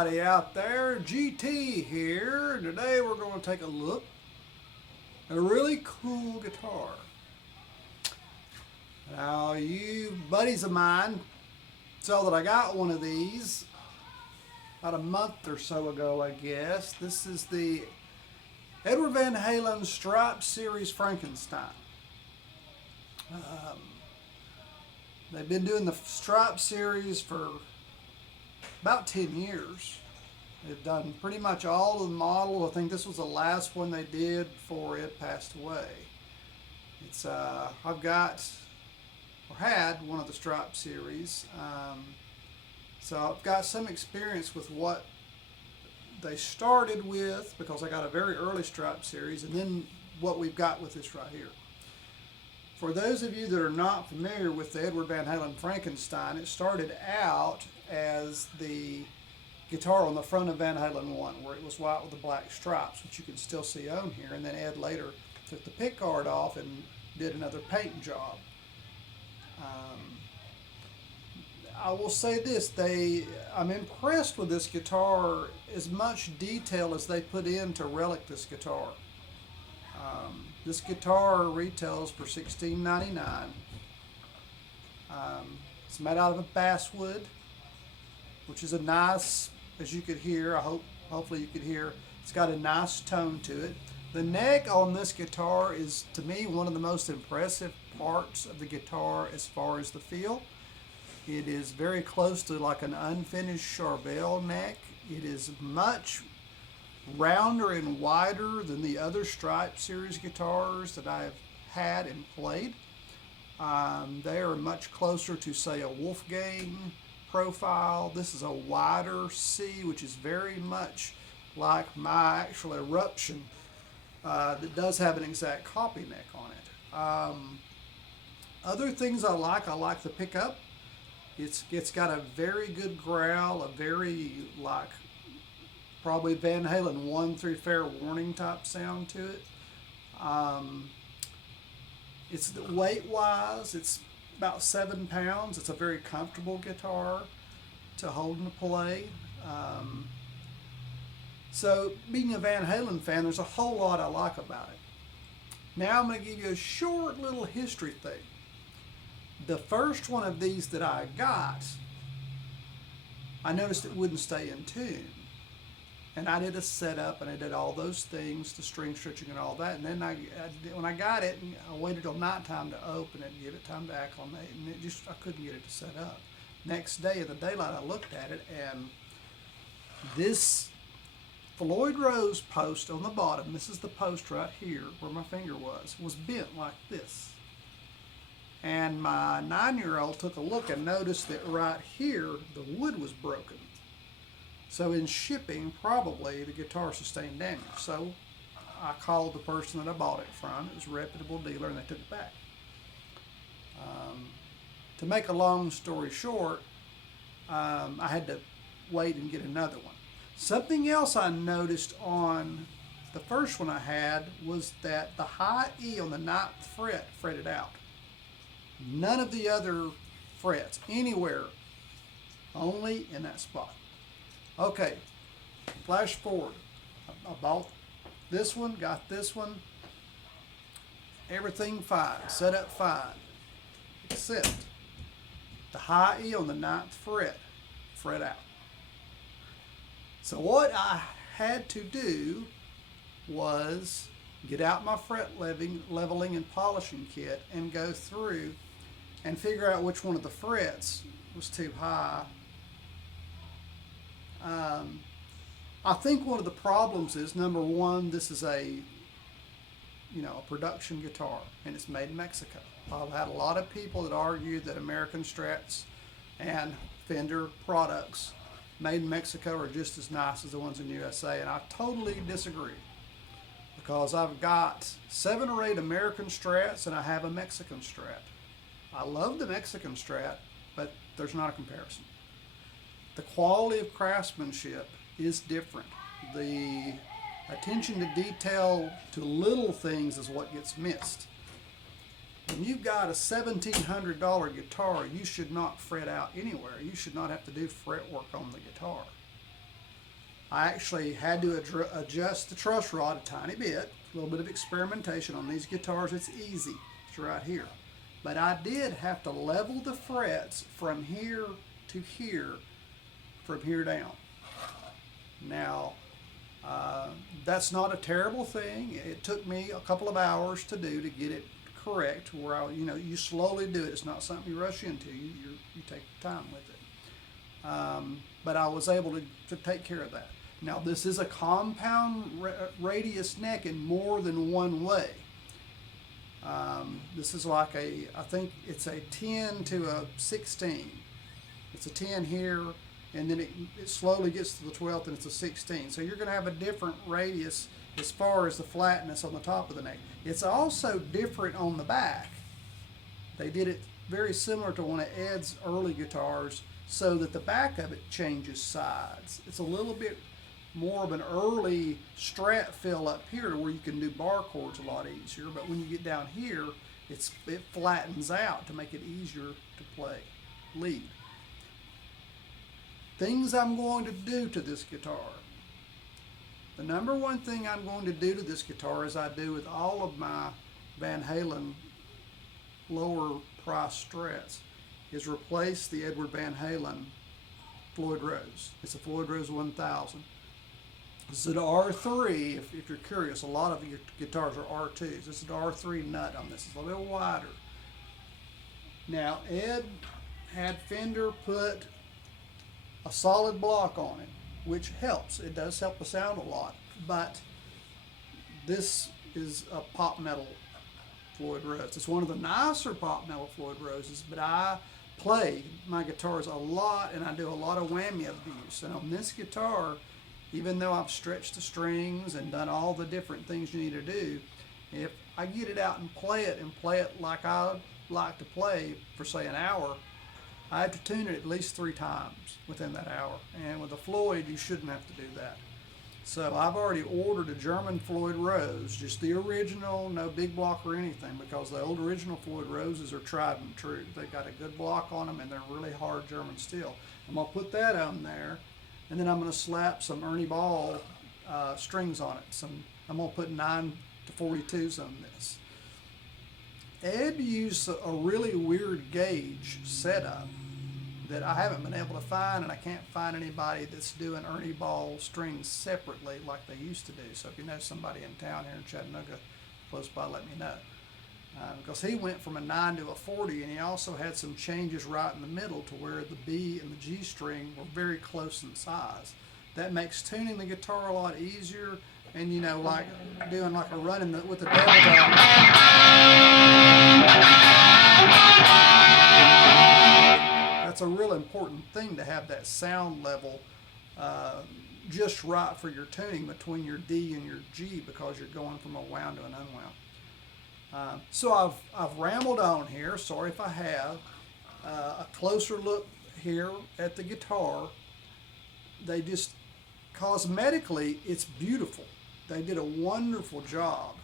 everybody out there, GT here, and today we're going to take a look at a really cool guitar. Now, you buddies of mine saw that I got one of these about a month or so ago, I guess. This is the Edward Van Halen Striped Series Frankenstein. They've been doing the Stripe series for about 10 years. They've done pretty much all of the model. I think this was the last one they did before it passed away. It's I've got or had one of the Stripe series, so I've got some experience with what they started with because I got a very early Stripe series, and then what we've got with this right here. For those of you that are not familiar with the Edward Van Halen Frankenstein, it started out as the guitar on the front of Van Halen 1, where it was white with the black stripes, which you can still see on here, and then Ed later took the pick guard off and did another paint job. I will say this, I'm impressed with this guitar, as much detail as they put in to relic this guitar. This guitar retails for $16.99. It's made out of a basswood, which is a nice, as you could hear, hopefully you could hear, it's got a nice tone to it. The neck on this guitar is, to me, one of the most impressive parts of the guitar as far as the feel. It is very close to like an unfinished Charvel neck. It is much rounder and wider than the other Stripe series guitars that I've had and played. They are much closer to, say, a Wolfgang profile. This is a wider C, which is very much like my actual Eruption that does have an exact copy neck on it. Other things I like the pickup. It's got a very good growl, a very like probably Van Halen 1 through Fair Warning type sound to it. It's weight-wise, it's about 7 pounds. It's a very comfortable guitar to hold and play. So being a Van Halen fan, there's a whole lot I like about it. Now I'm going to give you a short little history thing. The first one of these that I got, I noticed it wouldn't stay in tune. And I did a setup, and I did all those things, the string stretching and all that. And then when I got it, I waited till nighttime to open it and give it time to acclimate. And I couldn't get it to set up. Next day in the daylight, I looked at it, and this Floyd Rose post on the bottom, this is the post right here where my finger was bent like this. And my 9-year-old took a look and noticed that right here, the wood was broken. So in shipping, probably the guitar sustained damage. So I called the person that I bought it from. It was a reputable dealer, and they took it back. To make a long story short, I had to wait and get another one. Something else I noticed on the first one I had was that the high E on the 9th fret fretted out. None of the other frets anywhere, only in that spot. Okay, flash forward. I bought this one, got this one, everything fine, set up fine, except the high E on the 9th fret out. So what I had to do was get out my fret leveling and polishing kit and go through and figure out which one of the frets was too high. I think one of the problems is, number one, this is a production guitar, and it's made in Mexico. I've had a lot of people that argue that American Strats and Fender products made in Mexico are just as nice as the ones in the USA, and I totally disagree. Because I've got 7 or 8 American Strats and I have a Mexican Strat. I love the Mexican Strat, but there's not a comparison. The quality of craftsmanship is different. The attention to detail to little things is what gets missed. When you've got a $1,700 guitar, you should not fret out anywhere. You should not have to do fret work on the guitar. I actually had to adjust the truss rod a tiny bit, a little bit of experimentation on these guitars. It's easy, it's right here. But I did have to level the frets from here to here, from here down. Now, that's not a terrible thing. It took me a couple of hours to do to get it correct. Where you slowly do it. It's not something you rush into. You take time with it. But I was able to take care of that. Now, this is a compound radius neck in more than one way. This is like I think it's a 10 to a 16. It's a 10 here, and then it slowly gets to the 12th, and it's a 16. So you're going to have a different radius as far as the flatness on the top of the neck. It's also different on the back. They did it very similar to one of Ed's early guitars, so that the back of it changes sides. It's a little bit more of an early strat fill up here where you can do bar chords a lot easier, but when you get down here, it flattens out to make it easier to play lead. Things I'm going to do to this guitar. The number one thing I'm going to do to this guitar, as I do with all of my Van Halen lower price strats, is replace the Edward Van Halen Floyd Rose. It's a Floyd Rose 1000. This is an R3, if you're curious. A lot of your guitars are R2s. This is an R3 nut on this. It's a little wider. Now, Ed had Fender put a solid block on it, which helps. It does help the sound a lot. But this is a pop metal Floyd Rose. It's one of the nicer pop metal Floyd Roses, but I play my guitars a lot, and I do a lot of whammy abuse. And on this guitar, even though I've stretched the strings and done all the different things you need to do, if I get it out and play it like I like to play for, say, an hour, I have to tune it at least 3 times within that hour. And with a Floyd, you shouldn't have to do that. So I've already ordered a German Floyd Rose, just the original, no big block or anything, because the old original Floyd Roses are tried and true. They've got a good block on them, and they're really hard German steel. I'm going to put that on there, and then I'm going to slap some Ernie Ball strings on it. I'm going to put 9 to 42s on this. Ed used a really weird gauge setup that I haven't been able to find, and I can't find anybody that's doing Ernie Ball strings separately like they used to do. So if you know somebody in town here in Chattanooga close by, let me know. Because he went from a 9 to a 40, and he also had some changes right in the middle to where the B and the G string were very close in size. That makes tuning the guitar a lot easier, and like doing like a run with the double dial. That's a real important thing, to have that sound level just right for your tuning between your D and your G, because you're going from a wound to an unwound. So I've rambled on here. Sorry if I have. A closer look here at the guitar. They just, cosmetically, it's beautiful. They did a wonderful job.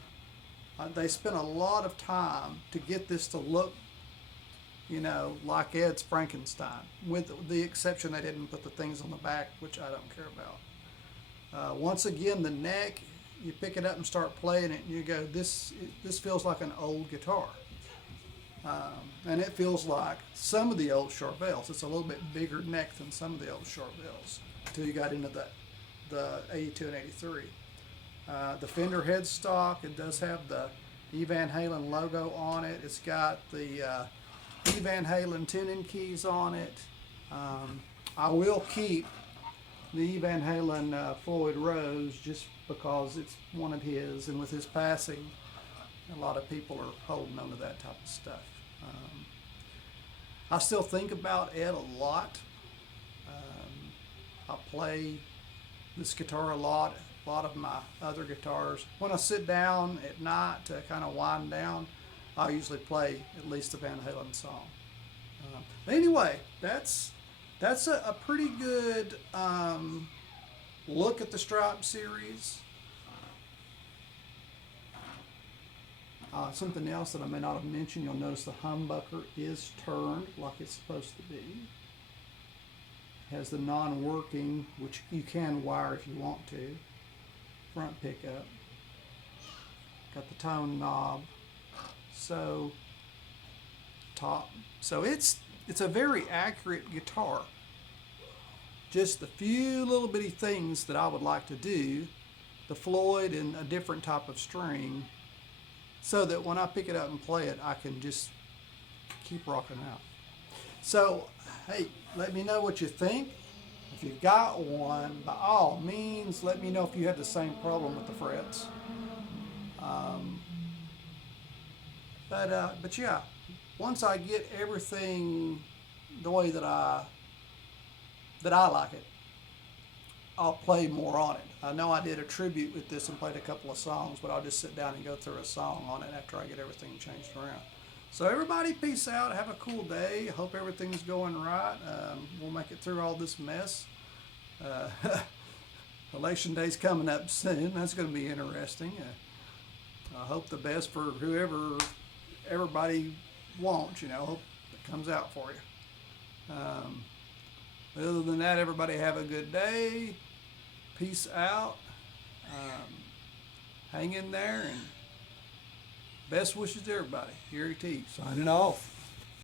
They spent a lot of time to get this to look, like Ed's Frankenstein, with the exception they didn't put the things on the back, which I don't care about. Once again, the neck, you pick it up and start playing it, and you go, this feels like an old guitar. And it feels like some of the old Charvels. It's a little bit bigger neck than some of the old Charvels until you got into the 82 and 83. The Fender headstock, it does have the E Van Halen logo on it. It's got the E Van Halen tuning keys on it. I will keep the E Van Halen Floyd Rose just because it's one of his, and with his passing, a lot of people are holding on to that type of stuff. I still think about Ed a lot. I play this guitar a lot of my other guitars. When I sit down at night to kind of wind down, I usually play at least a Van Halen song. Anyway, that's a pretty good look at the Stripe series. Something else that I may not have mentioned, you'll notice the humbucker is turned like it's supposed to be. Has the non-working, which you can wire if you want to, front pickup. Got the tone knob. So top. So it's a very accurate guitar. Just the few little bitty things that I would like to do, the Floyd and a different type of string, so that when I pick it up and play it, I can just keep rocking out. So, hey, let me know what you think. If you've got one, by all means, let me know if you have the same problem with the frets. But yeah, once I get everything the way that I like it, I'll play more on it. I know I did a tribute with this and played a couple of songs, but I'll just sit down and go through a song on it after I get everything changed around. So everybody, peace out. Have a cool day. Hope everything's going right. We'll make it through all this mess. Election day's coming up soon. That's going to be interesting. I hope the best for whoever everybody wants. Hope it comes out for you. Other than that, everybody have a good day. Peace out. Hang in there, and best wishes to everybody. Gary T. signing off.